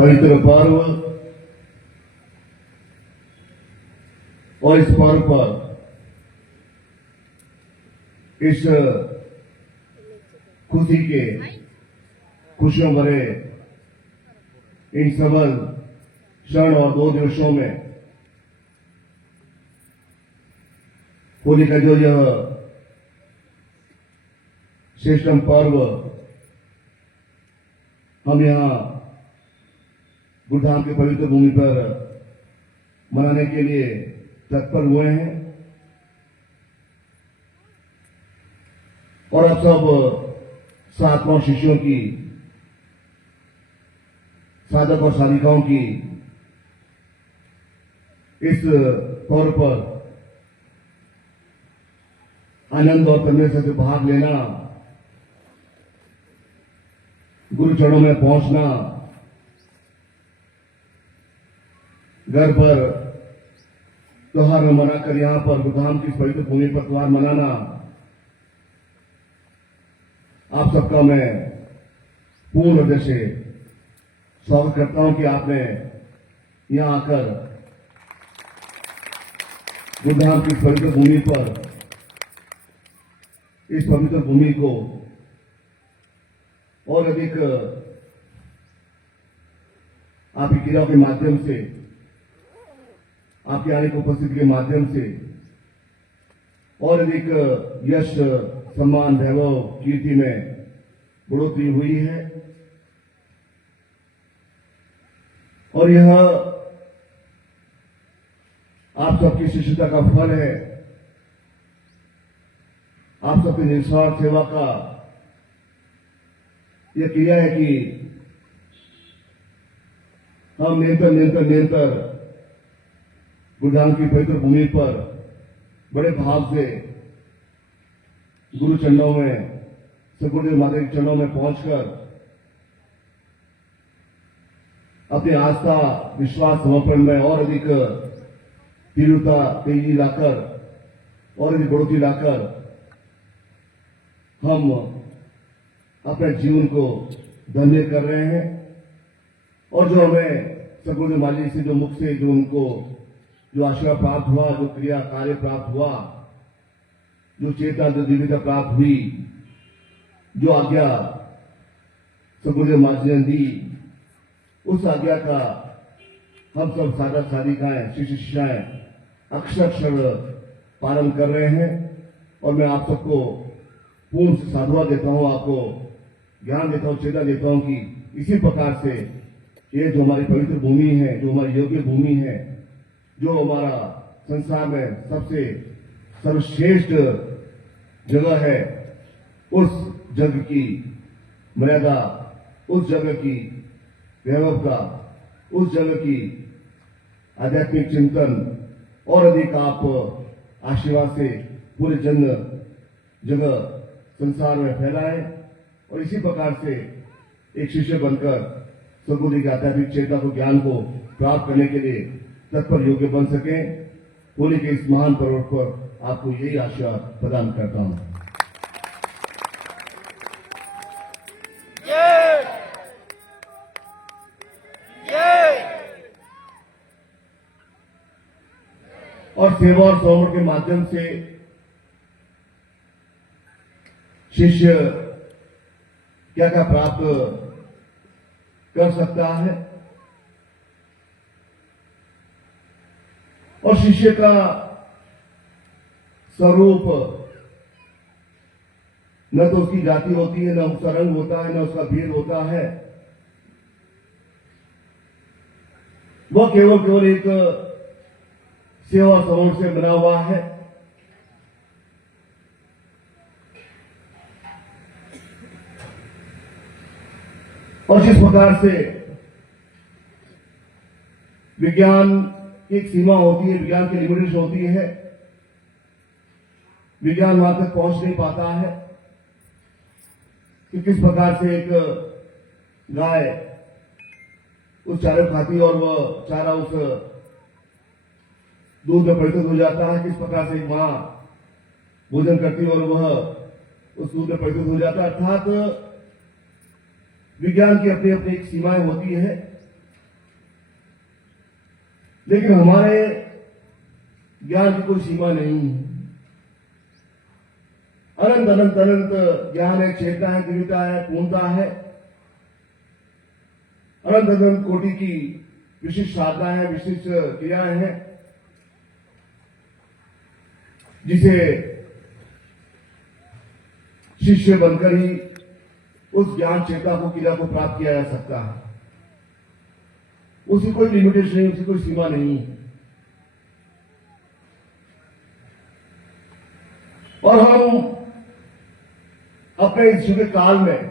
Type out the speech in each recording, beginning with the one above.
पवित्र पर्व और इस पर्व पर इस खुशियों भरे इन सबल क्षण और 2 दिवसों में होली का जो यह श्रेष्ठतम पर्व हम यहाँ गुरुधाम की पवित्र भूमि पर मनाने के लिए तत्पर हुए हैं और अब सब साधकों शिष्यों की, साधक और साधिकाओं की इस पर्व पर आनंद और तन्मयता से भाग लेना, गुरु चरणों में पहुंचना, घर पर त्योहार मनाकर यहां पर गुरुधाम की पवित्र भूमि पर त्योहार मनाना, आप सबका मैं पूर्ण हृदय से स्वागत करता हूं कि आपने यहां आकर गुरुधाम की पवित्र भूमि पर इस पवित्र भूमि को और अधिक आपकी क्रियाओं के माध्यम से, आपकी आने की उपस्थिति के माध्यम से और अधिक यश, सम्मान, वैभव, कीर्ति में बढ़ोतरी हुई है और यह आप सबकी शिष्यता का फल है, आप सबकी निस्वार्थ सेवा का यह क्रिया है कि हम निरंतर गुरुधाम की पवित्र भूमि पर बड़े भाव से गुरु चरणों में, सदगुरुदेव माता के चरणों में पहुंचकर अपनी आस्था, विश्वास, समर्पण में और अधिक तीव्रता, तेजी लाकर और अधिक बढ़ोतरी लाकर हम अपने जीवन को धन्य कर रहे हैं और जो हमें सदगुरुदेव माता जी से जो मुख से जो उनको जो आशीर्वाद प्राप्त हुआ, जो क्रिया कार्य प्राप्त हुआ, जो चेतना, जो दिव्यता प्राप्त हुई, जो आज्ञा सदगुरुदेव माता जी ने दी, उस आज्ञा का हम सब साधक साधिकाएं, शिष्य शिष्याएं अक्षर पालन कर रहे हैं और मैं आप सबको पूर्ण से साधुवाद देता हूं, आपको ज्ञान देता हूं, चेतना देता हूं कि इसी प्रकार से ये जो हमारी पवित्र भूमि है, जो हमारी योग्य भूमि है, जो हमारा संसार में सबसे सर्वश्रेष्ठ जगह है, उस जग की मर्यादा, उस जगह की वैभव का, उस जगह की आध्यात्मिक चिंतन और अधिक आप आशीर्वाद से पूरे जगह संसार में फैलाएं और इसी प्रकार से एक शिष्य बनकर सदगुरु की आध्यात्मिक चेतना को, ज्ञान को प्राप्त करने के लिए तत्पर योग्य बन सकें। होली के इस महान पर्व पर आपको यही आशीर्वाद प्रदान करता हूं। और सेवा और समर्पण के माध्यम से शिष्य क्या क्या प्राप्त कर सकता है और शिष्य का स्वरूप न तो उसकी जाति होती है, न उसका रंग होता है, न उसका भेद होता है। वह केवल एक सेवा समूह से बना हुआ है और जिस प्रकार से विज्ञान की एक सीमा होती है, विज्ञान की लिमिटेशन होती है, विज्ञान वहां तक पहुंच नहीं पाता है कि किस प्रकार से एक गाय उस चारे खाती और वह चारा उस दूध में परिवर्तित हो जाता है, किस प्रकार से एक मां भोजन करती है और वह उस दूध में परिवर्तित हो जाता है। अर्थात विज्ञान की अपनी अपनी एक सीमाएं होती है लेकिन हमारे ज्ञान की कोई सीमा नहीं है। अनंत अनंत अनंत ज्ञान है, चेतना है, दिव्यता है, पूर्णता है, अनंत अनंत कोटि की विशिष्ट साधना है, विशिष्ट क्रियाएं हैं, जिसे शिष्य बनकर ही उस ज्ञान चेतना को, क्रिया को प्राप्त किया जा सकता है। उसकी कोई लिमिटेशन नहीं, उसकी कोई सीमा नहीं है। और हम अपने इस युग काल में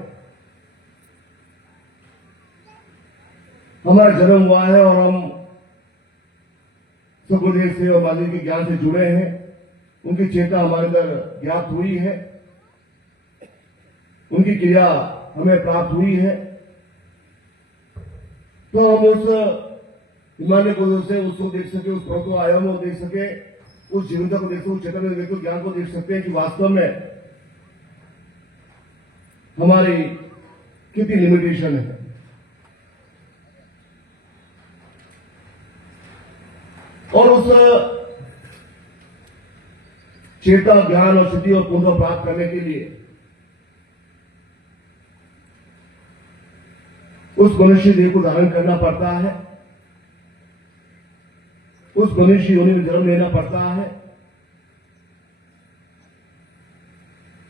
हमारा जन्म हुआ है और हम सगुदेव से और मालिक के ज्ञान से जुड़े हैं, उनकी चेतना हमारे अंदर ज्ञात हुई है, उनकी क्रिया हमें प्राप्त हुई है। तो हम उस हिमालय को से उसको देख सके, उस पर्वत आयाम को देख सके, उस जीवनता को देख सके, उस चेतना को देख सके, ज्ञान को देख सकते हैं कि वास्तव में हमारी कितनी लिमिटेशन है। और उस चेता, ज्ञान और सिद्धि और पूर्ण प्राप्त करने के लिए उस मनुष्य देह को धारण करना पड़ता है, उस मनुष्य योनि में जन्म लेना पड़ता है,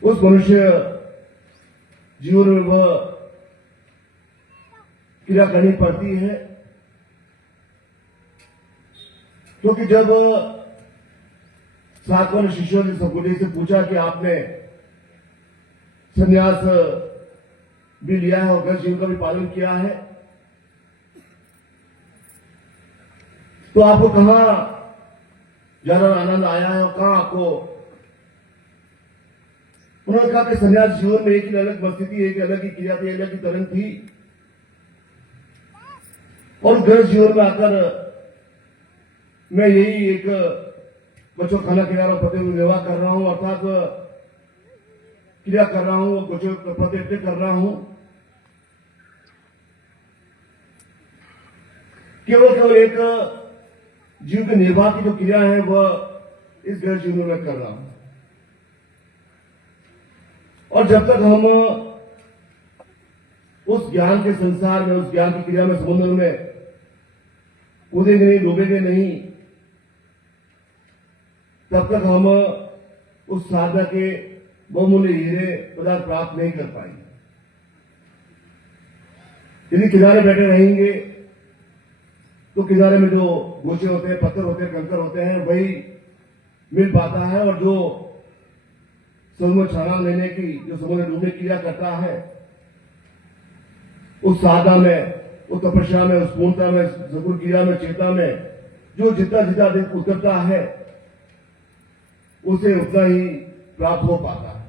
उस मनुष्य जीवन में वह क्रिया करनी पड़ती है। क्योंकि जब सातवां शिष्यों ने सकुदेव से पूछा कि आपने संन्यास भी लिया है और गृह जीवन का भी पालन किया है, तो आपको कहां ज्यादा आनंद आया है और कहां आपको, उन्होंने कहा कि संन्यास जीवन में एक ही अलग परिस्थिति, एक अलग ही क्रिया थी, एक अलग ही तरंग थी, और गृह जीवन में आकर मैं यही एक बच्चों खाना खिला रहा हूं, पति विवाह कर रहा हूं, अर्थात क्रिया कर रहा हूं, बच्चों पति कर रहा हूं, केवल एक जीव के निर्वाह की जो क्रिया है वह इस गृह जीवन में कर रहा हूं। और जब तक हम उस ज्ञान के संसार में, उस ज्ञान की क्रिया में, समुद्र में कूदेंगे नहीं, डूबेंगे नहीं, तब तक हम उस साधना के बहुमूल्य हीरे पदार्थ प्राप्त नहीं कर पाएंगे। यदि किनारे बैठे रहेंगे तो किनारे में जो गोचे होते हैं, पत्थर होते हैं, कंकर होते हैं, वही मिल पाता है, और जो समुद्र छलांग लेने की, जो समुद्र डूबने की क्रिया करता है, उस साधना में, उस तपस्या में, उस पूर्णता में, सगुण क्रिया में, चेतना में जो जितना जितना दिन उतरता है, उसे उतना ही प्राप्त हो पाता है।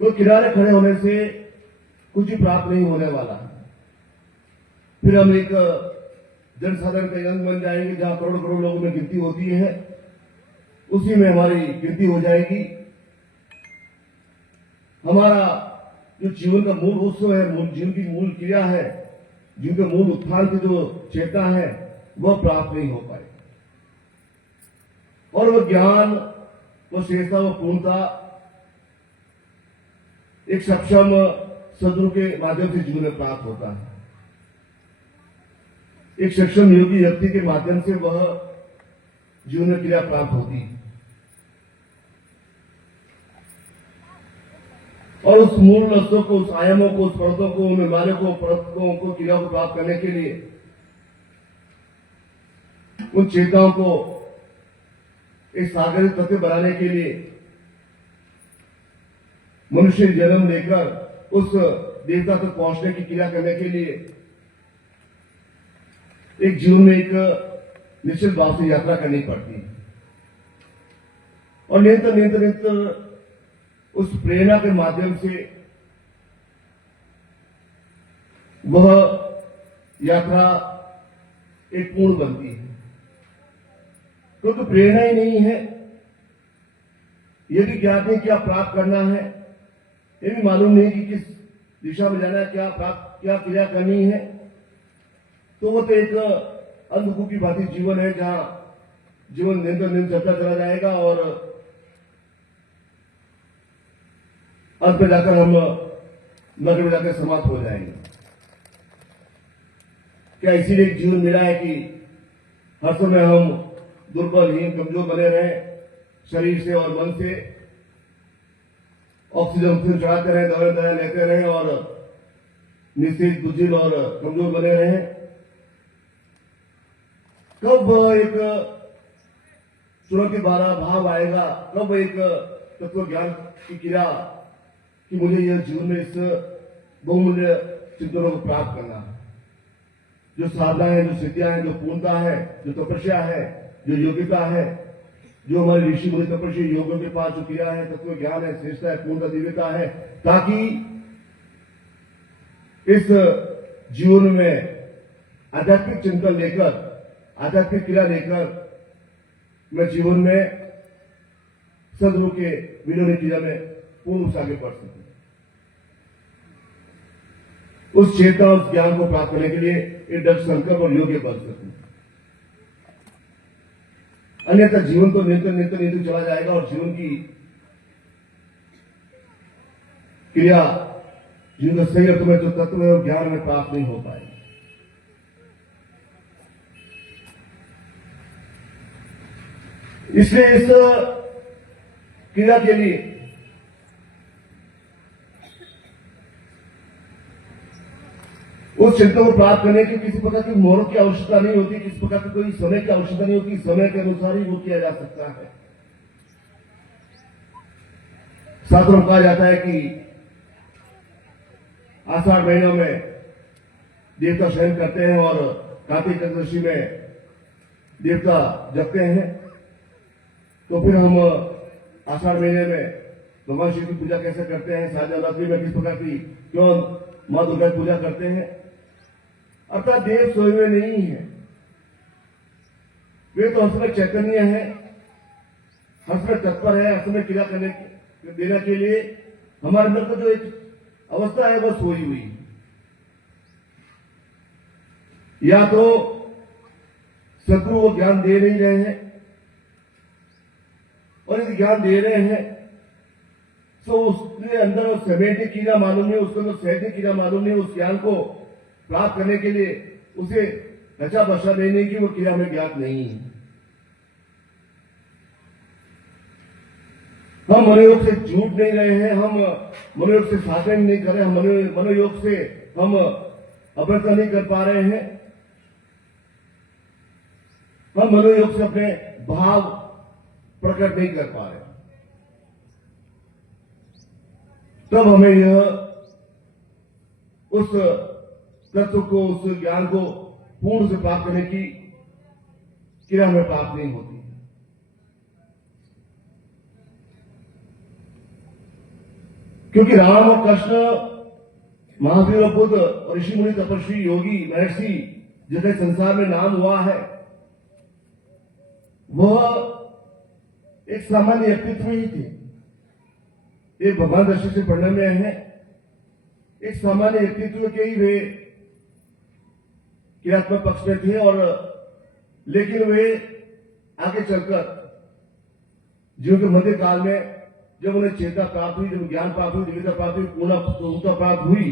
तो किनारे खड़े होने से कुछ भी प्राप्त नहीं होने वाला है। फिर हम एक जनसाधारण का अंग बन जाएंगे, जहां करोड़ करोड़ लोगों में गिनती होती है, उसी में हमारी गिनती हो जाएगी। हमारा जो जीवन का मूल उत्सव है, जीवन की मूल क्रिया है, जीवन के मूल उत्थान की जो चेतना है, वह प्राप्त नहीं हो पाए। और वह ज्ञान, वह श्रेष्ठता, वह पूर्णता एक सक्षम सदगुरु के माध्यम से जीवन में प्राप्त होता है। एक सक्षम योगी व्यक्ति के माध्यम से वह जीवन में क्रिया प्राप्त होती है। और उस मूल रस्तों को, उस आयामों को, उस पर्वतों को, उन हिमालयों को, पर्वतों को, क्रियाओं को प्राप्त करने के लिए, उन चेताओं को एक सागरिक तत्व बनाने के लिए मनुष्य जन्म लेकर उस देवता तक पहुंचने की क्रिया करने के लिए एक जीवन में एक निश्चित भाव से यात्रा करनी पड़ती है। और निरंतर निरंतर निरंतर उस प्रेरणा के माध्यम से वह यात्रा एक पूर्ण बनती है। क्योंकि प्रेरणा ही नहीं है, यह भी ज्ञात नहीं क्या प्राप्त करना है, यह भी मालूम नहीं कि किस दिशा में जाना है, क्या क्रिया करनी है, तो वो तो एक अंधकूप की भांति जीवन है, जहां जीवन दिन दिन चलता चला जाएगा और अंत में जाकर हम नरक में जाकर समाप्त हो जाएंगे। क्या इसीलिए जीवन मिला है कि हर समय हम दुर्बलहीन कमजोर बने रहें, शरीर से और मन से ऑक्सीजन फिर चढ़ाते रहें, दवाएं लेते रहें और निश्चित बुद्धिल और कमजोर बने रहें? कब एक चुनौती भरा भाव आएगा, कब एक तत्व ज्ञान की क्रिया कि मुझे यह जीवन में इस बहुमूल्य चिंतनों को प्राप्त करना है, जो साधना है, जो सिद्धियां है, जो पूर्णता है, जो तपस्या है, जो योग्यता है, जो हमारे ऋषि मुनि तपस्वी योगों के पास जो क्रिया है, तत्व ज्ञान है, श्रेष्ठता है, पूर्णता दिव्यता है, ताकि इस जीवन में आध्यात्मिक चिंतन लेकर, आध्यात्मिक क्रिया लेकर मैं जीवन में सदगुरु के विनोदी क्रिया में पूर्ण रूप से आगे बढ़ सकूं। उस चेतना, उस ज्ञान को प्राप्त करने के लिए एक दृढ़ संकल्प और योग्य बन सकूं। अन्यथा जीवन तो निरंतर चला जाएगा और जीवन की क्रिया, जीवन का सही अर्थ में जो तत्व है वो ज्ञान में प्राप्त नहीं हो पाएगा। इसलिए इस क्रिया के लिए उस चिंतन को प्राप्त करने की किसी प्रकार की मुहूर्त की आवश्यकता नहीं होती, किसी प्रकार की कोई समय की आवश्यकता नहीं होती, समय के अनुसार ही वो किया जा सकता है। शास्त्रों में कहा जाता है कि आषाढ़ महीनों में देवता शयन करते हैं और कार्तिक चतुर्दशी में देवता जगते हैं। तो फिर हम आषाढ़ महीने में भगवान शिव की पूजा कैसे करते हैं, शारदीय में किस प्रकार की क्यों मां दुर्गा की पूजा करते हैं? अर्थात देव सोए हुए नहीं है, वे तो हर समय चैतन्य है, हर समय तत्पर है, हर समय क्रिया करने देने के लिए। हमारे अंदर का जो एक अवस्था है वह सोई हुई है। या तो सदगुरु वो ज्ञान दे नहीं रहे हैं, और यदि ज्ञान दे रहे हैं तो उसके अंदर समेटने की ना मालूम नहीं, उसके अंदर सहजने की ना मालूम नहीं। उस ज्ञान को प्राप्त करने के लिए उसे रचा बसा देने की वो क्रिया में ज्ञात नहीं है। हम मनोयोग से झूठ नहीं रहे हैं, हम मनोयोग से साधन नहीं कर रहे, हम मनोयोग से हम अभ्यर्था नहीं कर पा रहे हैं, हम मनोयोग से अपने भाव प्रकट नहीं कर पा रहे। तब हमें यह उस तत्व को, उस ज्ञान को पूर्ण से प्राप्त करने की क्रिया में प्राप्त नहीं होती। क्योंकि राम और कृष्ण, महावीर और बुद्ध और ऋषि मुनि तपस्वी योगी महर्षि जितने संसार में नाम हुआ है, वह एक सामान्य व्यक्तित्व ही थे। एक भगवान दर्शन से पढ़ने में है, एक सामान्य व्यक्तित्व के ही वे क्रियात्मक पक्ष में थे। और लेकिन वे आगे चलकर जीवन के मध्य काल में जब उन्हें चेतना प्राप्त हुई, जब ज्ञान प्राप्त हुई, दिव्यता प्राप्त हुई, पूर्णता प्राप्त हुई,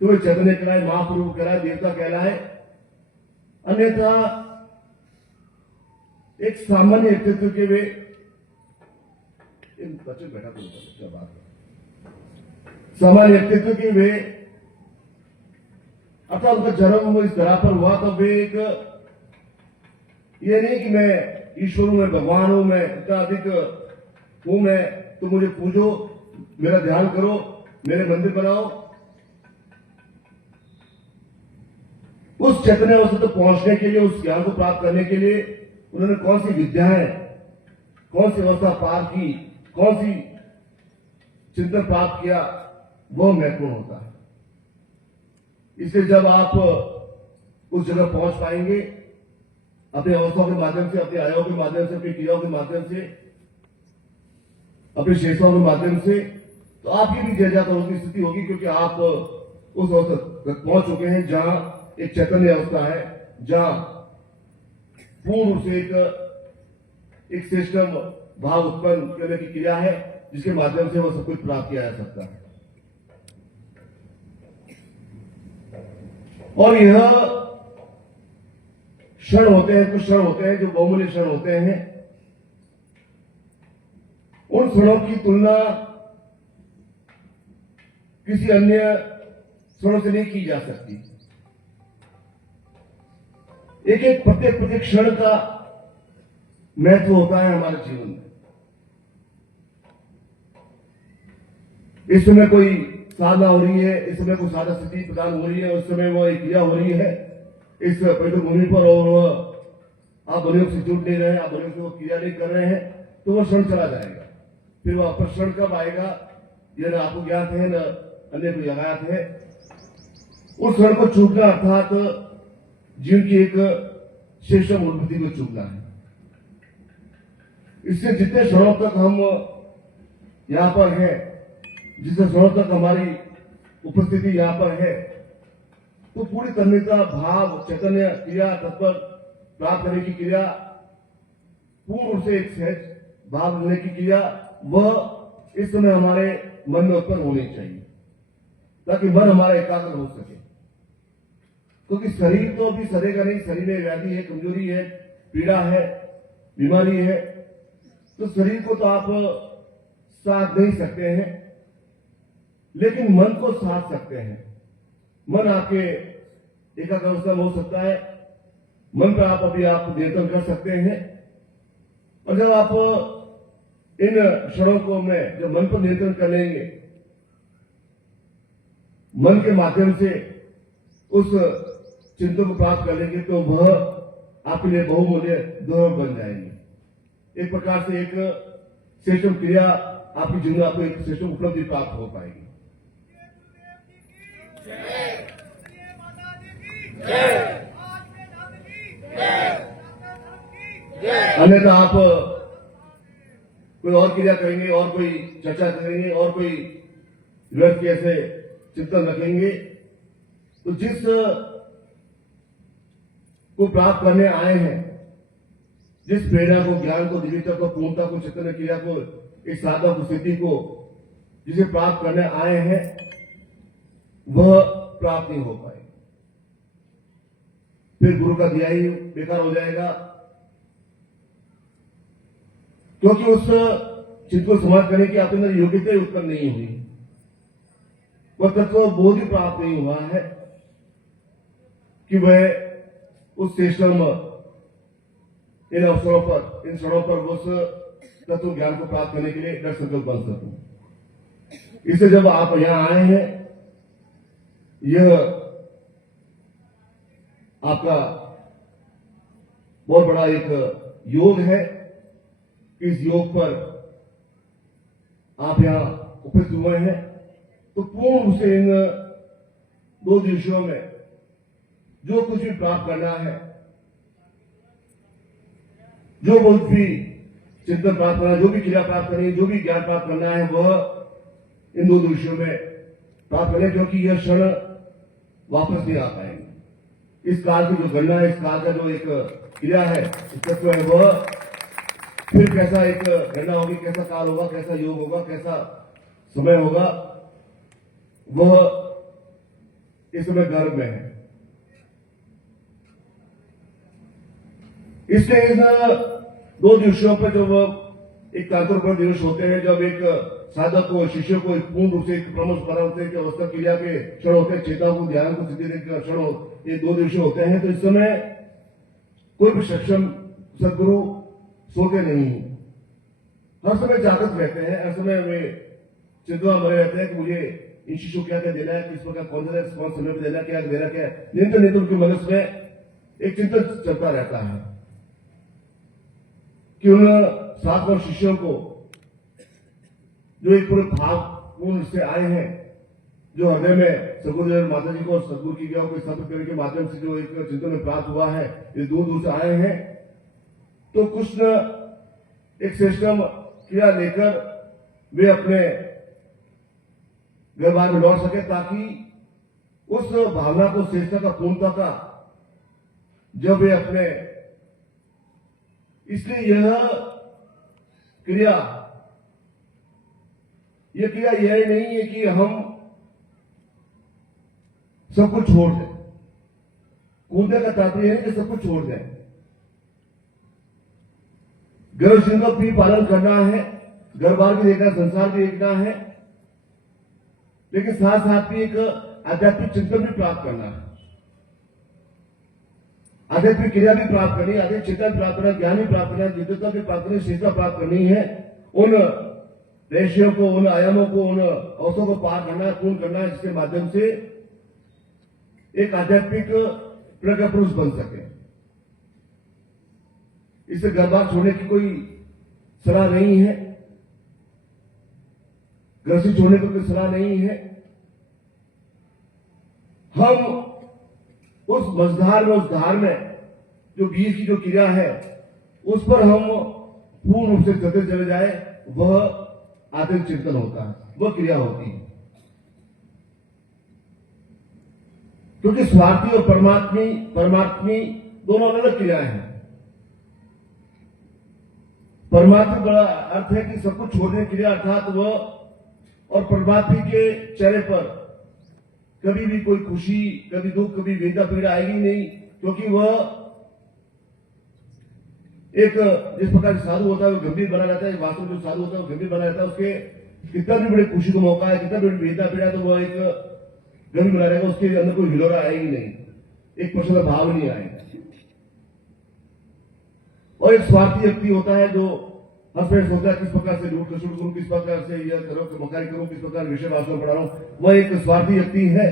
तो वे चैतन्य कहलाए, महापुरुष कहलाए, देवता कहलाए। अन्यथा एक सामान्य व्यक्तित्व के वे बच्चे बैठा तो क्या बात है, सामान्य व्यक्तित्व के वे अर्थात उनका जन्म इस धरा पर हुआ, तब वे एक ये नहीं कि मैं ईश्वर हूं, मैं भगवान हूं, मैं इतना अधिक हूं, मैं तो मुझे पूजो, मेरा ध्यान करो, मेरे मंदिर बनाओ। उस चैतन्य अवस्था तक पहुंचने के लिए, उस ज्ञान को प्राप्त करने के लिए उन्होंने कौन सी विद्याएं, कौन सी अवस्था पार की, कौन सी चिंतन प्राप्त किया, वह महत्वपूर्ण होता है। इसलिए जब आप उस जगह पहुंच पाएंगे अपनी अवस्थाओं के माध्यम से, अपने आयों के माध्यम से, अपनी क्रियाओं के माध्यम से, अपने शेषों के माध्यम से, तो आपकी भी जय जाता उसकी स्थिति होगी, क्योंकि आप उस अवस्था तक पहुंच चुके हैं जहां एक चैतन्य अवस्था है, जहां पूर्ण रूप से एक सिस्टम भाव उत्पन्न करने की क्रिया है, जिसके माध्यम से वह सब कुछ प्राप्त किया जा सकता है। और यह क्षण होते हैं, कुछ क्षण होते हैं जो बहुमूल्य क्षण होते हैं। उन क्षणों की तुलना किसी अन्य क्षणों से नहीं की जा सकती। एक एक प्रत्येक क्षण का महत्व होता है हमारे जीवन में। इस समय कोई साधना हो रही है, इस समय कोई साधना स्थिति प्रदान हो रही है, उस समय वो एक क्रिया हो रही है इस पवित्र भूमि पर, और आप बलियों से जुट नहीं रहे, आप बलियों से वो क्रिया नहीं कर रहे हैं, तो वो क्षण चला जाएगा। फिर वो वापस क्षण कब आएगा यह न आपको ज्ञात है, न अन्य को ज्ञात है। उस क्षण को चूकना अर्थात जीवन की एक श्रेष्ठ मूलभूति को चूकना है। इससे जितने क्षणों तक हम यहां पर हैं, जितने क्षणों तक हमारी उपस्थिति यहां पर है, तो पूरी तन्मयता, भाव, चैतन्य, क्रिया, तत्पर प्राप्त करने की क्रिया, पूर्ण रूप से एक सहज भाव लेने की क्रिया, वह इस समय हमारे मन में उत्पन्न होनी चाहिए, ताकि मन हमारा एकाग्र हो सके। क्योंकि शरीर तो अभी सरेगा नहीं, शरीर में व्याधि है, कमजोरी है, पीड़ा है, बीमारी है, तो शरीर को तो आप साथ नहीं सकते हैं, लेकिन मन को साथ सकते हैं। मन आपके एकाग्र अवस्था में हो सकता है, मन पर आप नियंत्रण कर सकते हैं। और जब आप इन क्षणों को में जब मन पर नियंत्रण कर लेंगे, मन के माध्यम से उस चिंतन को प्राप्त कर लेंगे, तो वह आपके लिए बहुमूल्य दोहर बन जाएंगे। एक प्रकार से एक श्रेष्ठ क्रिया आपके जीवन में आपको एक श्रेष्ठ उपलब्धि प्राप्त हो पाएगी। अन्यथा आप कोई और क्रिया करेंगे, और कोई चर्चा करेंगे, और कोई व्यर्थ ऐसे चिंतन रखेंगे, तो जिस को प्राप्त करने आए हैं, जिस प्रेरणा को, ज्ञान को, दिव्यता को, पूर्णता को, चैतन्य क्रिया को, इस साधना को, स्थिति को जिसे प्राप्त करने आए हैं, वह प्राप्त नहीं हो पाए। फिर गुरु का दिया ही बेकार हो जाएगा, क्योंकि उस चित्त को समाप्त करने की आपके अंदर योग्यता उत्पन्न नहीं हुई, वह तत्व बोध ही प्राप्त नहीं हुआ है कि वह उस सिस्टम, इन अवसरों पर, इन क्षणों पर उस तत्व ज्ञान को प्राप्त करने के लिए दृढ़ संकल्प बन सकूं। इससे जब आप यहां आए हैं, यह आपका बहुत बड़ा एक योग है। इस योग पर आप यहां उपस्थित हुए हैं, तो पूर्ण रूप से इन 2 दिवसों में जो कुछ भी प्राप्त करना है, जो कुछ भी चिंतन प्राप्त करना है, जो भी क्रिया प्राप्त करनी है, जो भी ज्ञान प्राप्त करना है, वह इन 2 दिवसों में प्राप्त करें, क्योंकि यह क्षण वापस नहीं आ पाएंगे। इस काल की जो गणना है, इस काल का जो एक क्रिया है, इस तत्व है, वह फिर कैसा एक गणना होगी, कैसा काल होगा, कैसा योग होगा, कैसा समय होगा, वह इस समय गर्भ में है। इसलिए इन 2 दिवसों पर जब एक तांत्रिक दिवस होते हैं, जब एक साधक को, शिष्य को एक पूर्ण रूप से एक प्रमुख परावर्तन के अवस्था क्रिया के क्षण होते हैं, चेतना को, ध्यान को सिद्धि के क्षण, ये 2 दिवस होते हैं। तो इस समय कोई भी सक्षम सदगुरु सोते नहीं, हर समय जागृत रहते हैं, हर समय वे चिंता में रहते हैं कि मुझे इन शिशु क्या क्या देना है, किस प्रकार कौन सा रिस्पॉन्स समय पर देना, क्या देना, क्या निरंतर उनके मन में एक चिंतन चलता रहता है कि उन 7 वर्ष शिष्यों को जो एक पूरे भाव पूर्ण से आए हैं, जो हृदय में सदगुरु माता जी को और सदगुरु की ज्ञान को स्थापित करने के माध्यम से जो एक चिंतन में प्राप्त हुआ है, ये दूर दूर से आए हैं, तो कुछ न एक सिस्टम क्रिया लेकर वे अपने व्यवहार में लौट सके, ताकि उस भावना को, श्रेष्ठता का, पूर्णता का जब वे अपने इसलिए यह क्रिया यह नहीं है कि हम सब कुछ छोड़ दें। कूदने का तात्पर्य है कि सब कुछ छोड़ दें। गर्भ सिंह का भी पालन करना है, घर बार भी देखना, संसार भी देखना है, लेकिन साथ साथ भी एक आध्यात्मिक चिंतन भी प्राप्त करना है, आध्यात्मिक क्रिया भी प्राप्त करनी है, आध्यात्मिक चिंतन प्राप्त करना, ज्ञान भी प्राप्त करना, जिज्ञासा भी प्राप्त करनी, शिक्षा प्राप्त करनी है। उन रेशियों को, उन आयामों को, उन अवसरों को पार करना है, पूर्ण करना है, जिसके माध्यम से एक आध्यात्मिक प्रज्ञा पुरुष बन सके। इसे गर्भार छोड़ने की कोई सलाह नहीं है, ग्रसित छोड़ने की कोई सलाह नहीं है। हम उस मझधार में, उस धार में जो बीज की जो क्रिया है, उस पर हम पूर्ण रूप से चलते चले जाए, वह आत्मिक चिंतन होता है, वह क्रिया होती है। क्योंकि स्वार्थी और परमात्मी दोनों अलग अलग क्रियाएं हैं। परमात्मा बड़ा अर्थ है कि सब कुछ छोड़ने की क्रिया, अर्थात वह, और परमात्मा के चेहरे पर कभी भी कोई खुशी, कभी दुख, कभी वेदना पीड़ा आएगी नहीं, क्योंकि वह एक जिस प्रकार साधु होता है वो गंभीर बना रहता है, वास्तव में जो साधु होता है वो गंभीर बना रहता है। उसके कितना भी बड़े खुशी का मौका है, कितना भी वेदना पीड़ा है, तो वह एक गंभीर बना रहेगा, उसके अंदर कोई हिलोरा आएगी नहीं, एक प्रश्न का भाव नहीं आएगा। और एक स्वार्थी व्यक्ति होता है जो हर समय सोचता है किस प्रकार से लूट खसुट करूं, किस प्रकार से यह करो, मकारी करूं, किस प्रकार विषय वास्तव में पढ़ा रहा हूं, वह एक स्वार्थी व्यक्ति है।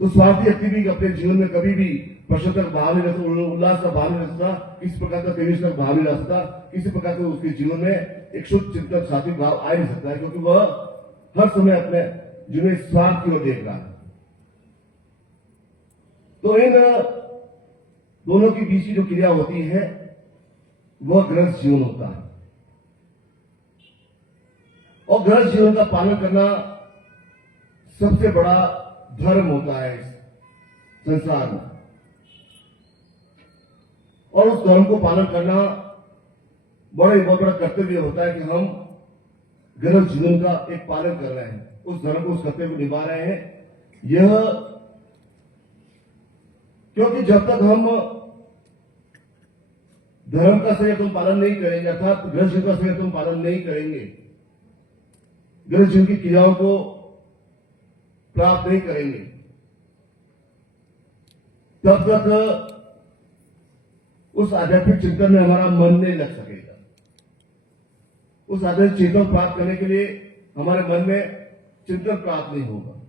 तो स्वार्थी व्यक्ति भी अपने जीवन में कभी भी प्रसन्नता का भाव नहीं रखता, उल्लास का भाव नहीं रखता, किसी प्रकार का तेविश का भाव नहीं रखता, किसी प्रकार से उसके जीवन में एक शुद्ध चिंतन सात्विक भाव आ नहीं सकता है, क्योंकि वह हर समय अपने जीवन में स्वार्थ की ओर देख रहा है। तो इन दोनों के बीच की जो क्रिया होती है वह गृहस्थ जीवन होता है, और गृहस्थ जीवन का पालन करना सबसे बड़ा धर्म होता है इस संसार में। और उस धर्म को पालन करना बहुत बड़ा कर्तव्य होता है कि हम गृहस्थ जीवन का एक पालन कर रहे हैं, उस धर्म को, उस कर्तव्य को निभा रहे हैं। यह क्योंकि जब तक हम धर्म का सही तुम पालन नहीं करेंगे, अर्थात गृहस्थ जीवन का सही तुम पालन नहीं करेंगे, गृहस्थ जीवन की क्रियाओं को प्राप्त नहीं करेंगे, तब तक उस आध्यात्मिक चिंतन में हमारा मन नहीं लग सकेगा। उस आध्यात्मिक चिंतन प्राप्त करने के लिए हमारे मन में चिंतन प्राप्त नहीं होगा।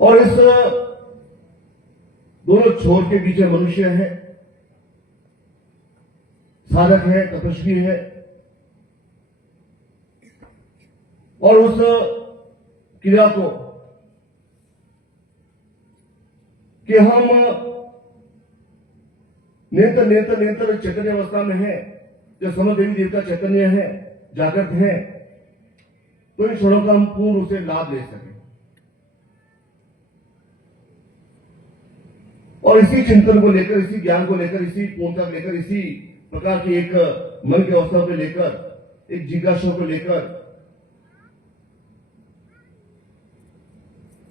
और इस दोनों छोर के बीच मनुष्य है, साधक है, तपस्वी है, और उस क्रिया को कि हम निरंतर चैतन्य अवस्था में है, जब समस्त देवी देवता चैतन्य है, जागृत है, तो इन क्षणों का हम पूर्ण रूप से लाभ ले सकें। और इसी चिंतन को लेकर, इसी ज्ञान को लेकर, इसी पूर्णता को लेकर, इसी प्रकार की एक मन की अवस्था को लेकर, एक जिज्ञासा को लेकर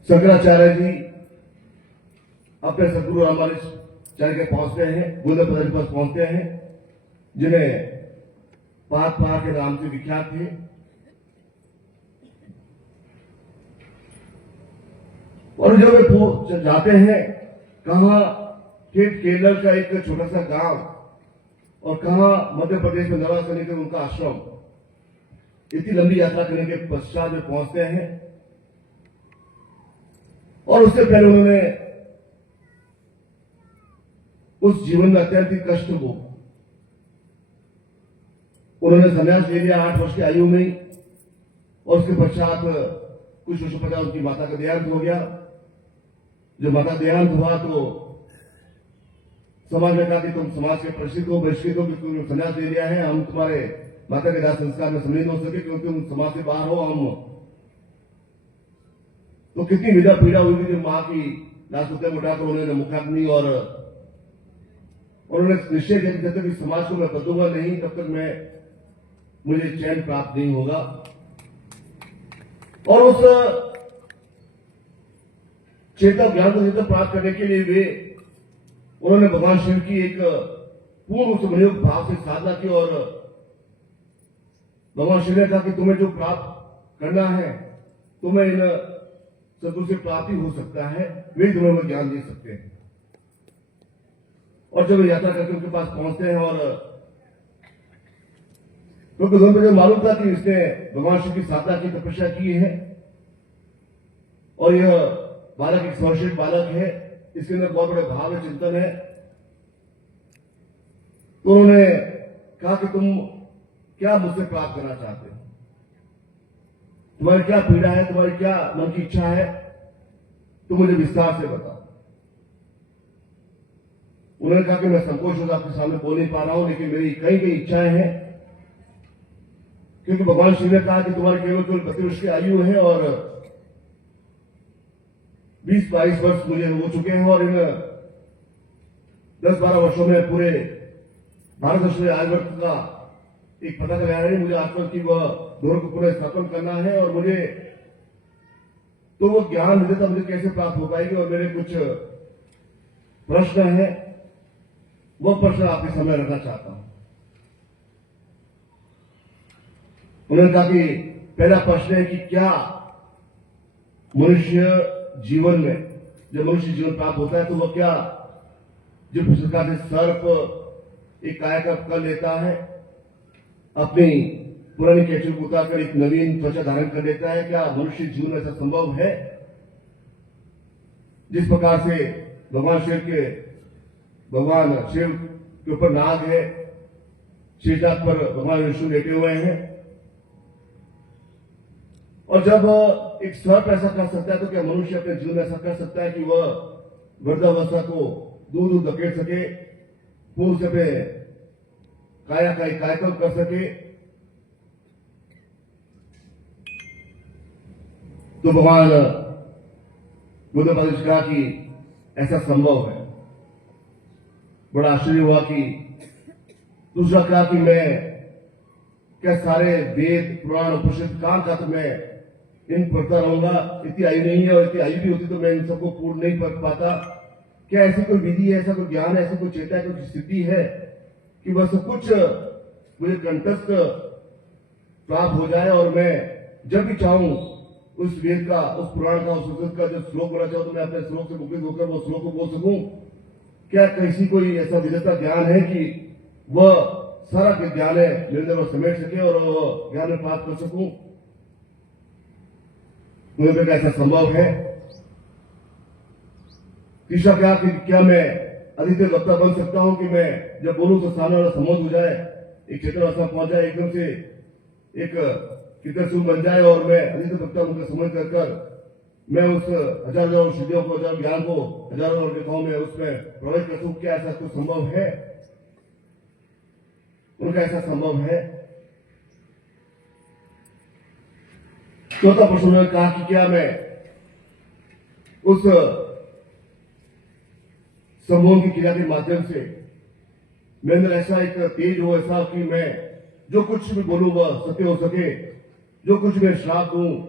शंकराचार्य जी अपने सदगुरु रामानुजाचार्य के पहुंचते हैं, गोविंद पद के पास पहुंचते हैं, जिन्हें पाद के नाम से विख्यात थे। और जब वे जाते हैं, कहां केरल का एक छोटा सा गांव, और कहां मध्य प्रदेश में नवा करने के उनका आश्रम, इतनी लंबी यात्रा करने के पश्चात वे पहुंचते हैं। और उससे पहले उन्होंने उस जीवन में अत्यंत कष्ट को, उन्होंने संन्यास ले लिया 8 वर्ष की आयु में, और उसके पश्चात कुछ वर्षों पश्चात उनकी माता का देहांत हो गया। जब माता देहांत हुआ तो समाज ने कहा कि तुम समाज के परिचित हो, बहिष्कृत हो, तुमने संन्यास ले लिया है, हम तुम्हारे माता के दाह संस्कार में सम्मिलित हो सके, क्योंकि तुम समाज से बाहर हो। हम तो कितनी विधा पीड़ा हुई थी, मां की लाश उठकर उन्होंने मुखाग्नि और उन्होंने निश्चय किया कि जब तक इस समाज को मैं बदलूंगा नहीं तब तक मुझे चैन प्राप्त नहीं होगा। और उस चेतन ज्ञान को चेतन प्राप्त करने के लिए उन्होंने भगवान शिव की एक पूर्ण संयोग भाव से साधना की और भगवान शिव ने कहा कि तुम्हें जो प्राप्त करना है तुम्हें इन सदगुरु से प्राप्ति हो सकता है, वे तुम्हें वो ज्ञान दे सकते हैं। और जब यात्रा करके उनके पास पहुंचते हैं और क्योंकि मुझे मालूम था कि इसने भगवान शिव की साधना की तपस्या की है और यह बालक एक सर्वश्रेष्ठ बालक है, इसके अंदर बहुत बड़े भाव चिंतन है। तो उन्होंने कहा कि तुम क्या मुझसे प्राप्त करना चाहते हो, तुम्हारी क्या पीड़ा है, तुम्हारी क्या मन की इच्छा है, तुम मुझे विस्तार से बताओ। उन्होंने कहा कि मैं संकोच होकर आपके सामने बोल नहीं पा रहा हूं, लेकिन मेरी कई कई इच्छाएं हैं, क्योंकि भगवान शिव ने कहा कि तुम्हारे केवल 32 वर्ष की आयु है और 20-22 वर्ष मुझे हो चुके हैं और इन 10-12 वर्षों में पूरे भारतवर्ष में आयुर्वर्ग का एक पता लगाया है। मुझे आत्मा की वह दोनों को पुनः स्थापन करना है और मुझे तो वो ज्ञान विद्यता मुझे कैसे प्राप्त हो पाएगी और मेरे कुछ प्रश्न हैं, वो प्रश्न आपके सामने रखना चाहता हूं। उन्होंने कहा कि पहला प्रश्न है कि क्या मनुष्य जीवन में जब मनुष्य जीवन प्राप्त होता है तो वह क्या जिस प्रकार से सर्प एक कायाकल्प कर लेता है, अपनी पुरानी केचुल को उतारकर एक नवीन त्वचा धारण कर लेता है, क्या मनुष्य जीवन ऐसा संभव है? जिस प्रकार से भगवान शिव के ऊपर नाग है, शीर्षाक पर भगवान विष्णु लेटे हुए हैं, और जब एक सर्प ऐसा कर सकता है तो क्या मनुष्य अपने जीवन में ऐसा कर सकता है कि वह वृद्धावस्था को दूर दूर धकेल सके, पूर्ण से पे कायाकल्प कर सके? तो भगवान बुद्ध ने कहा कि ऐसा संभव है। बड़ा आश्चर्य हुआ कि दूसरा कहा कि मैं क्या सारे वेद पुराण उपनिषद काम का तो मैं इन पढ़ता रहूंगा, इतनी आयु नहीं है और इतनी आयु भी होती तो मैं इन सबको पूर्ण नहीं पढ़ पाता। क्या ऐसी कोई विधि है, ऐसा कोई ज्ञान है, ऐसा कोई चेता है, कोई सिद्धि है कि वह सब कुछ मुझे कंठस्थ प्राप्त हो जाए और मैं जब भी चाहूं उस वेद का, उस पुराण का, उस उपनिषद का जो श्लोक बोला चाहूं तो मैं अपने श्लोक से मुक्ति होकर वो श्लोक को बोल सकूं? क्या किसी कोई ऐसा विधता ज्ञान है कि वह सारा ज्ञान है मेरे अंदर समेट सके और वह ज्ञान में प्राप्त कर सकूं? मुझे ऐसा संभव है? तीसरा क्या मैं अधिकतर वक्ता बन सकता हूं कि मैं जब बोलूं तो सामने वाला समझ हो जाए, एक चेतन अवस्था पहुंच जाए, एकदम से एक कीर्तन बन जाए और मैं अधिकतर वक्ता मुझे समझ कर मैं उस हजारों सिद्धियों को, हजारों ज्ञान को हजारों रेखाओं में उसमें प्रवेश कर सकूं? क्या ऐसा कुछ संभव है? उनका ऐसा संभव है? चौथा प्रश्न ने कहा कि क्या मैं उस संभोग की क्रिया के माध्यम से मेरे अंदर ऐसा एक तेज हो, ऐसा कि मैं जो कुछ भी बोलूं वह सत्य हो सके, जो कुछ मैं श्राप दूं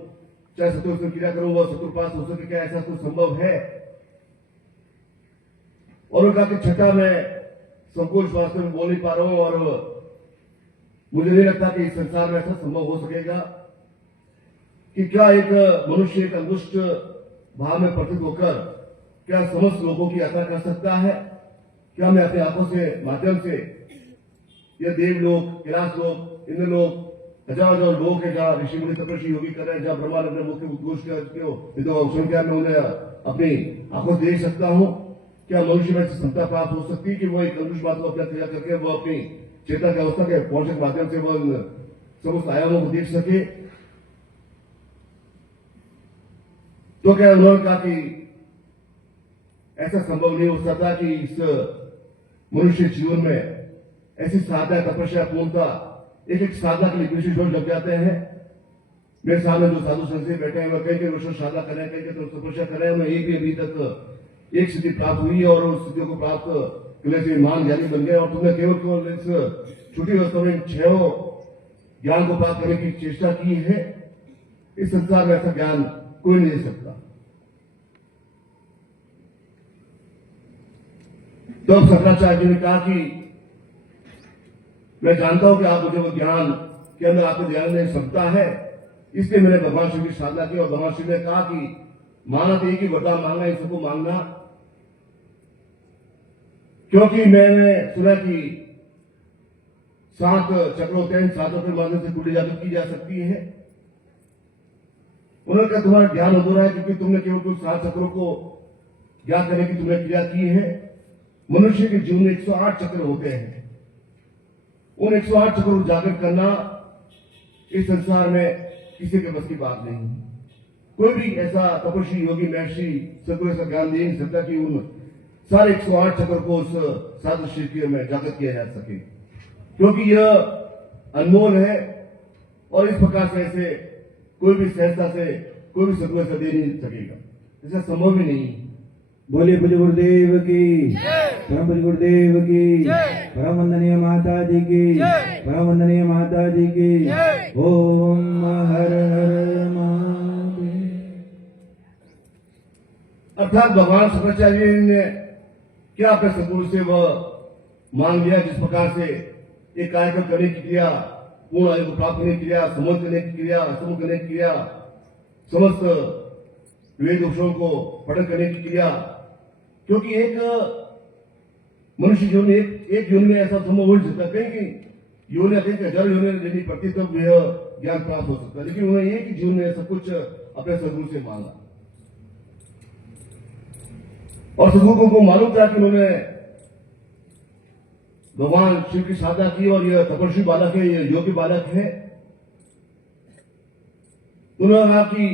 चाहे सत्य उसमें क्रिया करूं वह सत्य हो सके? क्या ऐसा कुछ संभव है? और उन्होंने कहा कि छठा, मैं संकोच वास्तव में बोल नहीं पा रहा हूं और मुझे नहीं लगता कि इस संसार में ऐसा संभव हो सकेगा कि क्या एक मनुष्य एक अंगुष्ठ भाव में प्रतीत होकर क्या समस्त लोगों की यात्रा कर सकता है? क्या मैं अपनी आंखों से माध्यम से यह देवलोक, कैलाश लोक, इंद्र लोक, हजार लोग है जहां ऋषि मुनि तपस्वी योगी कर रहे हैं, जहां ब्रह्मांड अपने मुख्य उद्घोष क्या मैं उन्हें अपनी आंखों से देख सकता हूं? क्या मनुष्य में क्षमता प्राप्त हो सकती है कि वह एक अंकुश बात को अपना क्रिया करके वह अपनी चेतन की अवस्था के पहुंचने के माध्यम से वह समस्त आयामों को देख सके? तो क्या उन्होंने कहा कि ऐसा संभव नहीं हो सकता कि इस मनुष्य जीवन में ऐसी साधना, तपस्या, पूर्णता, एक एक साधना के लिए विशेष वर्ष लग जाते हैं। मेरे सामने जो साधु संत बैठे हैं वह कई वर्षों साधना कर रहे हैं, कई तो तपस्या कर रहे हैं, उन्हें एक भी अभी तक एक स्थिति प्राप्त हुई है और उस स्थितियों को प्राप्त कले से महान ज्ञानी बन गए और तुमने केवल इस छोटी अवस्था में 6 ज्ञान को प्राप्त करने की चेष्टा की है। इस संसार में ऐसा ज्ञान कोई नहीं दे सकता। तो अब शंकराचार्य जी ने कहा कि मैं जानता हूं कि आप मुझे वो ज्ञान के अंदर आपको ध्यान में क्षमता है, इसलिए मैंने भगवान शिव की साधना की। और भगवान शिव ने कहा कि मांगना तो एक ही वरदान मांगना, इन सबको मांगना, क्योंकि मैंने सुना कि 7 चक्र होते हैं, 7 के माध्यम से कुंडली जागृत की जा सकती है। उन्होंने कहा तुम्हारा ध्यान अधूरा है क्योंकि तुमने केवल कुछ 7 चक्रों को ज्ञात करने की तुमने क्रिया की है। मनुष्य के जीवन में 108 चक्र होते हैं। उन 108 चक्रों को जागृत करना इस संसार में किसी के बस की बात नहीं है। कोई भी ऐसा तपस्वी योगी महर्षि सबको ऐसा ज्ञान दे नहीं सकता कि उन सारे 108 चक्र को उस साधु में जागृत किया जा सके, क्योंकि यह अनमोल है। और इस प्रकार से ऐसे कोई भी सहजता से कोई भी सदगुरु ऐसा दे नहीं सकेगा, ऐसा संभव ही नहीं। बोले पूज्य गुरुदेव की, परम पूज्य गुरुदेव की, परम वंदनीय माता जी की, परम वंदनीय माता जी की। ओम हर हर महादेव। अर्थात भगवान शंकराचार्य ने क्या अपने सदगुरु से वह मांग लिया, जिस प्रकार से एक कार्यक्रम करने की क्रिया, पूर्ण आयु को प्राप्त करने की क्रिया, समझ करने की क्रिया, समूह करने की क्रिया, समस्त वेद उपनिषदों को पठन करने की क्रिया, क्योंकि एक मनुष्य जीवन में एक जीवन में ऐसा संभव हो सकता है कि योनि कहीं 1000 योनि लेनी पड़ती तब यह ज्ञान प्राप्त हो सकता है, लेकिन उन्होंने एक ही जीवन में सब कुछ अपने सदगुरु से मांगा। और सदगुरु को मालूम था कि उन्होंने भगवान शिव की साधना की और यह तपस्वी बालक है, यह योगी बालक है। उन्होंने कहा कि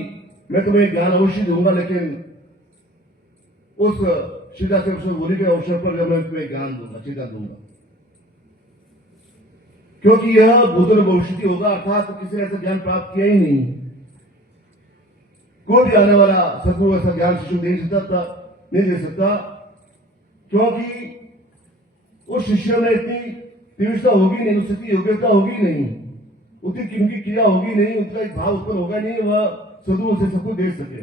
मैं तुम्हें ज्ञान अवश्य दूंगा, लेकिन उस सीधा से होने के अवसर पर जब मैं तुम्हें ज्ञान दूंगा, सीधा दूंगा, क्योंकि यह भूतल भविष्य होगा। अर्थात किसी ने ऐसा ज्ञान प्राप्त किया ही नहीं। कोई भी आने वाला सदगुरु ऐसा ज्ञान शिष्य नहीं दे सकता, क्योंकि उस शिष्य में इतनी तीव्रता होगी नहीं, उसकी योग्यता होगी नहीं, उतनी किनकी क्रिया होगी नहीं, उनका एक भाव उत्पन्न होगा नहीं, वह सदगुरु से सबको दे सके।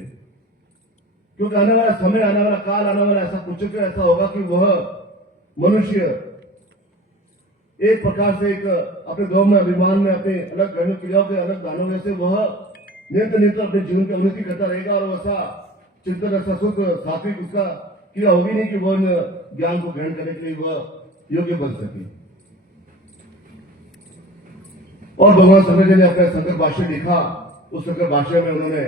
क्योंकि आने वाला समय, आने वाला काल, आने वाला ऐसा कुछ ऐसा होगा कि वह मनुष्य एक प्रकार से एक अपने गौ में, अभिमान में, अपने अलग कर्म क्रियाओं के अलग दानों में से वह निरंतर अपने जीवन की उन्नति करता रहेगा। और वैसा चिंतन, ऐसा सुख सात्विक उसका क्रिया होगी नहीं कि वह ज्ञान को ग्रहण करने के लिए वह योग्य बन सके। और भगवान शंकर जी ने अपने शंकर भाष्य लिखा। उस शंकर भाष्य में उन्होंने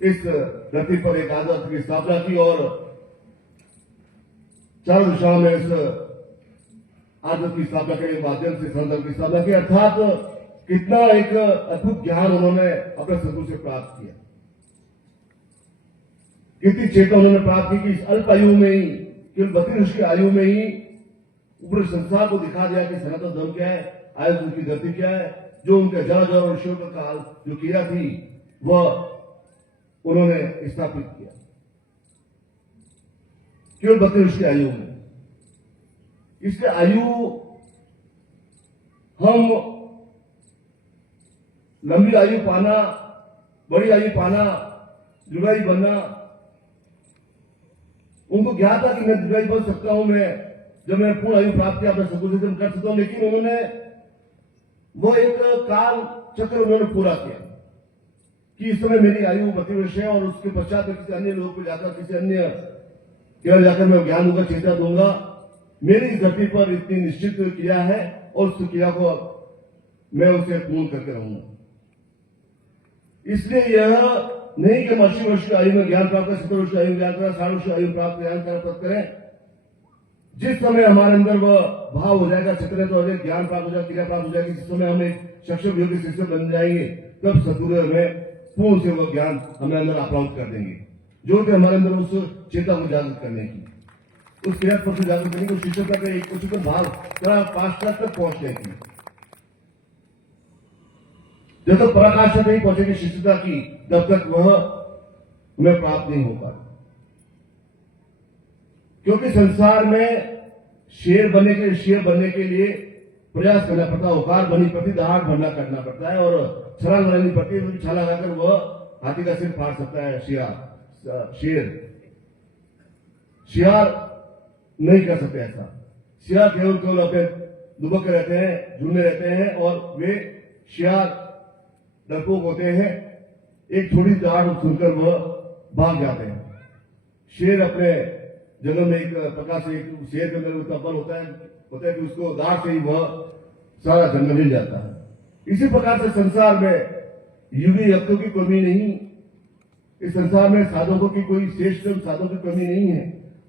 इस धरती पर एक आदर्श की स्थापना की और चारों दिशाओं में इस आदर्श की स्थापना के माध्यम से संदर्भ की स्थापना की। अर्थात कितना एक अद्भुत ज्ञान उन्होंने अपने सदगुरु से प्राप्त किया, कितनी चेतना उन्होंने प्राप्त की कि इस अल्प आयु में ही, केवल 32 वर्ष की आयु में ही पूरे संसार को दिखा दिया कि सनातन धर्म क्या है, आयुष की धरती क्या है। जो उनके हजार वर्षों का काल जो क्रिया थी वह उन्होंने स्थापित किया केवल 32 वर्ष की आयु में। इसलिए आयु, हम लंबी आयु पाना, बड़ी आयु पाना, जुगाई बनना, उनको ज्ञात था कि मैं जुगाई बन सकता हूं, मैं जब मैं पूर्ण आयु प्राप्त किया अपने सदगुरु से कर सकता हूं। लेकिन उन्होंने वो एक काल चक्र उन्होंने पूरा किया कि इस समय मेरी आयु 32 वर्ष है और उसके पश्चात किसी अन्य लोग को जाकर, किसी अन्य केवल जाकर मैं ज्ञान दूंगा, चेतना दूंगा। मेरी इस धरती पर इतनी निश्चित क्रिया है और उस क्रिया को मैं उसे पूर्ण करके रहूंगा। इसलिए यह नहीं कि 80 वर्ष की आयु में ज्ञान प्राप्त करें, 70 वर्ष की आयु में ज्ञान करें, 60 वर्ष की आयु प्राप्त ज्ञान प्राप्त करें। जिस समय हमारे अंदर वह भाव हो जाएगा, चेतना तो हो जाएगी, ज्ञान प्राप्त हो जाएगा, क्रिया प्राप्त हो जाएगी, जिस समय हम एक सक्षम योगी शिष्य बन जाएंगे, तब सदगुरु हमें पूर्ण से वह ज्ञान हमें अंदर आप्राप्त कर देंगे। जो कि हमारे अंदर उस चेतना को जागृत करने की, उस क्रिया पर जागृत करने की, उस शिष्य का एक उच्चतम भाव पाश्चात तक पहुंचने की। जब तक पराकाष्ठ नहीं पहुंचेगी शिष्यता की, तब तक वह हमें प्राप्त नहीं हो पाता। क्योंकि संसार में शेर बनने के लिए प्रयास करना पड़ता है, औकार बननी पड़ती, दहाड़ भरना करना पड़ता है और छलांग लगानी पड़ती है, क्योंकि छलांग लगाकर वह हाथी का सिर फाड़ सकता है। शियार नहीं कर सकते ऐसा। शियार केवल अपने दुबक के रहते हैं, झुंड में रहते हैं और वे शियार डरपोक होते हैं, एक छोटी दहाड़ सुनकर वह भाग जाते हैं। शेर अपने जंगल में एक प्रकार से शेर के अंदर उतना बल होता है कि उसको दाढ़ से ही वह सारा जंगल हिल जाता है। इसी प्रकार से संसार में युगी यक्तों की कमी नहीं, इस संसार में साधकों की कोई श्रेष्ठ साधकों की कमी नहीं है,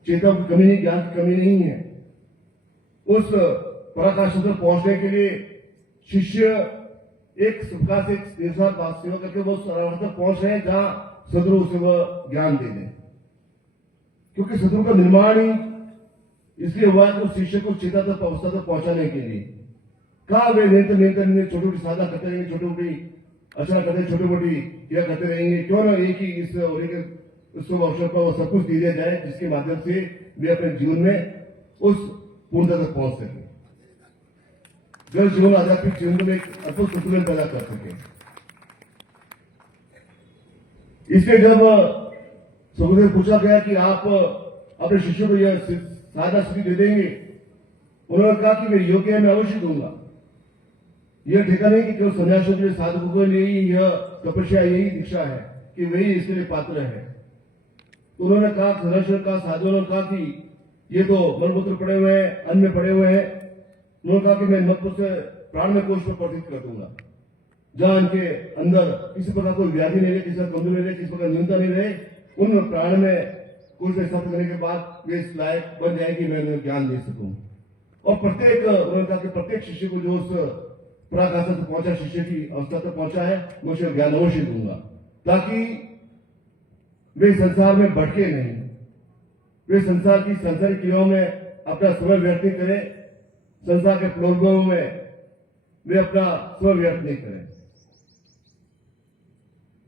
चेताओं की कमी नहीं, ज्ञान की कमी नहीं है। उस पराकाष्ठ तक पहुंचने के लिए शिष्य एक प्रकार से निस्वार्थ सेवा करके वो तक पहुंच रहे हैं जहां सदगुरु उसे वह ज्ञान दे दें, क्योंकि सदगुरु का निर्माण ही इसलिए हुआ है कि उस शिष्य को चेता तक अवस्था तक पहुंचाने के लिए। कहा वे निरंतर छोटी मोटी साधना करते रहेंगे, छोटी मोटी अर्चना करते, छोटी मोटी क्रिया करते रहेंगे, क्यों ना एक ही इस उसको अवसर पर सब कुछ दिया जाए जिसके माध्यम से वे अपने जीवन में उस पूर्णता तक पहुंच सके, जल जीवन आध्यात्मिक जीवन में एक अद्भुत संतुलन पैदा कर सके। इसलिए जब समुद्र पूछा गया कि आप अपने शिष्यों को यह साधा स्थिति दे देंगे, उन्होंने कहा कि मैं योग्य है, मैं अवश्य दूंगा। यह ठेका नहीं कि केवल सन्यासियों के लिए, साधकों के लिए ही यह तपस्या, यही दीक्षा है कि वही इसके लिए पात्र है। तो उन्होंने कहा, सन्यासियों का, साधुओं ने कहा कि ये तो मलमूत्र पड़े हुए हैं, अन्न में पड़े हुए हैं। उन्होंने कहा कि मैं मत से प्राण में कोष पर प्रतिष्ठित कर दूंगा, जहां इनके अंदर किसी प्रकार कोई व्याधि नहीं रहे, किसी प्रकार कमजोरी नहीं रहे, किसी प्रकार न्यूनता नहीं रहे, उन प्राण में कोष में स्थापित करने के बाद वे इस लायक बन जाए कि मैं उन्हें ज्ञान दे सकूं। और उन्होंने कहा कि प्रत्येक शिष्य को जो उस पराकाष्ठ तक पहुंचा, शिष्य की अवस्था तक पहुंचा है, मैं उसे ज्ञान अवश्य दूंगा, ताकि वे संसार में भटके नहीं, वे संसार की सांसारिक क्रियाओं में अपना समय व्यर्थ नहीं करें, संसार के प्रलोभनों में वे अपना समय व्यर्थ नहीं करें।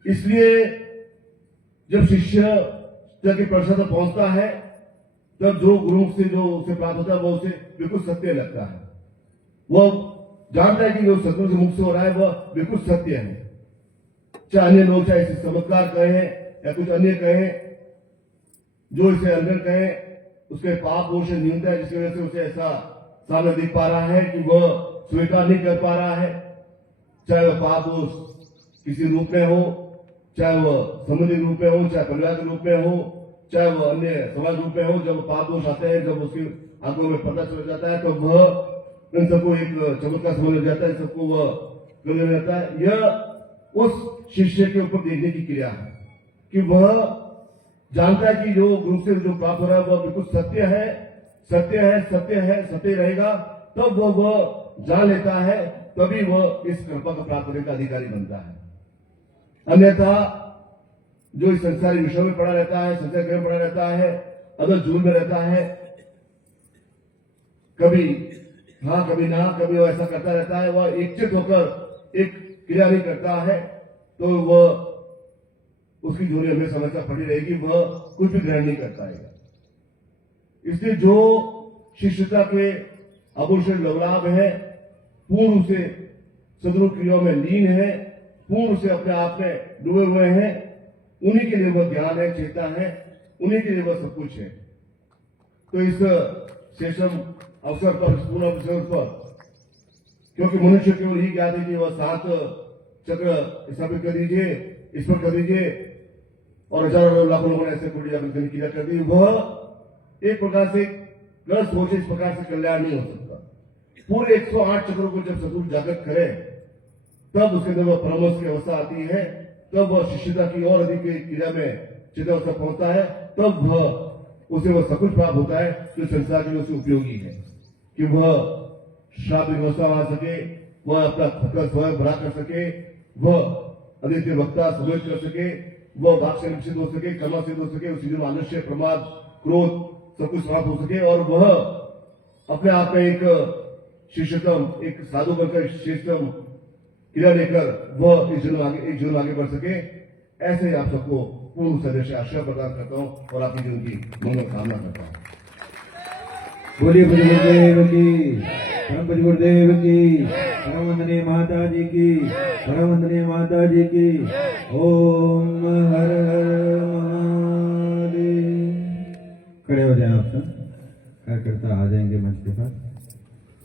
इसलिए जब शिष्य की परीक्षा तक पहुंचता है, तब जो गुरु से जो उसे प्राप्त होता है वो उसे बिल्कुल सत्य लगता है। वो जानता है कि जो सतगुरु से मुक्त हो रहा है वह बिल्कुल सत्य है। चाहे अन्य लोग चाहे इसे चमत्कार कहें या कुछ अन्य कहें, जो इसे अंदर कहें, उसके पाप दोष न्यूनता है जिसकी वजह से उसे ऐसा सामने दिख पा रहा है कि वह स्वीकार नहीं कर पा रहा है। चाहे वह पाप दोष किसी रूप में हो, चाहे वह समुद्री रूप में हो, चाहे परिवार के रूप में हो, चाहे वह अन्य समाज रूप में हो। जब पाप दोष आते हैं, जब उसकी आंखों में पता चल जाता है, तो वह इन सबको एक चमत्कार समझ लग जाता है, सबको वह गले में रहता है। यह उस शिष्य के ऊपर देखने की क्रिया है कि वह जानता है कि जो गुरु से जो प्राप्त हो रहा है वह बिल्कुल सत्य है, सत्य है, सत्य है, सत्य रहेगा। तब वह जान लेता है, तभी वह इस कृपा को प्राप्त करने का अधिकारी बनता है। अन्यथा जो इस संसारी विषयों में पड़ा रहता है, संसार ग्रह में पड़ा रहता है, अगर जुल में रहता है, कभी हाँ कभी ना, कभी वो ऐसा करता रहता है, वह एकचित होकर एक क्रिया नहीं करता है, तो वह उसकी जोड़ी हमें समस्या पड़ी रहेगी, वह कुछ भी ग्रहण नहीं कर पाएगा। इसलिए जो शिष्यता के अभूषण लवलाभ है, पूर्ण से सदगुरु क्रियाओं में लीन है, पूर्ण से अपने आप में डूबे हुए हैं, उन्हीं के लिए वह ज्ञान है, चेता है, उन्हीं के लिए वह सब कुछ है। तो इस शेषम अवसर पर, पूर्ण अवसर पर, क्योंकि मनुष्य केवल ही ज्ञात है कि वह 7 चक्र स्थापित कर दीजिए, इस पर कर दीजिए, और हजारों लाखों लोगों ने ऐसे पूरी क्रिया कर दी, वह एक प्रकार से गलत सोचे, इस प्रकार से कल्याण नहीं हो सकता। पूरे 108 चक्रों को जब सदगुरु जागृत करे, तब उसके अंदर वह परमहंस की अवस्था आती है, तब वह शिष्यता की और अधिक क्रिया में चितावस्था पहुंचता है, तब उसे वह सब कुछ प्राप्त होता है जो संसार के लिए उसे उपयोगी है, कि वह शाब्दिक व्यवस्था आ सके, वह अपना खतर स्वयं भरा कर सके, वह अधिक वक्ता सुमित कर सके, वह भाग से निश्चित हो सके, कर्मा सिद्ध हो सके, उसी जो आलस्य, प्रमाद, क्रोध सब कुछ समाप्त हो सके, और वह अपने आप में एक शिष्यतम, एक साधु बनकर श्रेष्ठतम क्रिया लेकर वह एक जीवन आगे बढ़ सके। ऐसे ही आप सबको पूर्ण सदस्य आश्रय प्रदान करता हूं और आपकी जीवन की मनोकामना करता हूं। बोलिए पूज्य गुरुदेव की, परम पूज्य गुरुदेव की, परम वंदनीय माता जी की, परम वंदनीय माता जी की। ओम हर हर महादेव। खड़े हो जाए आप सब, कार्यकर्ता आ जाएंगे मंच के पास।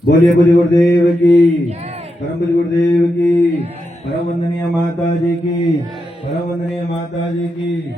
बोलिए पूज्य गुरुदेव की, परम पूज्य गुरुदेव की, परम वंदनीय माता जी की, परम वंदनीय माता जी की।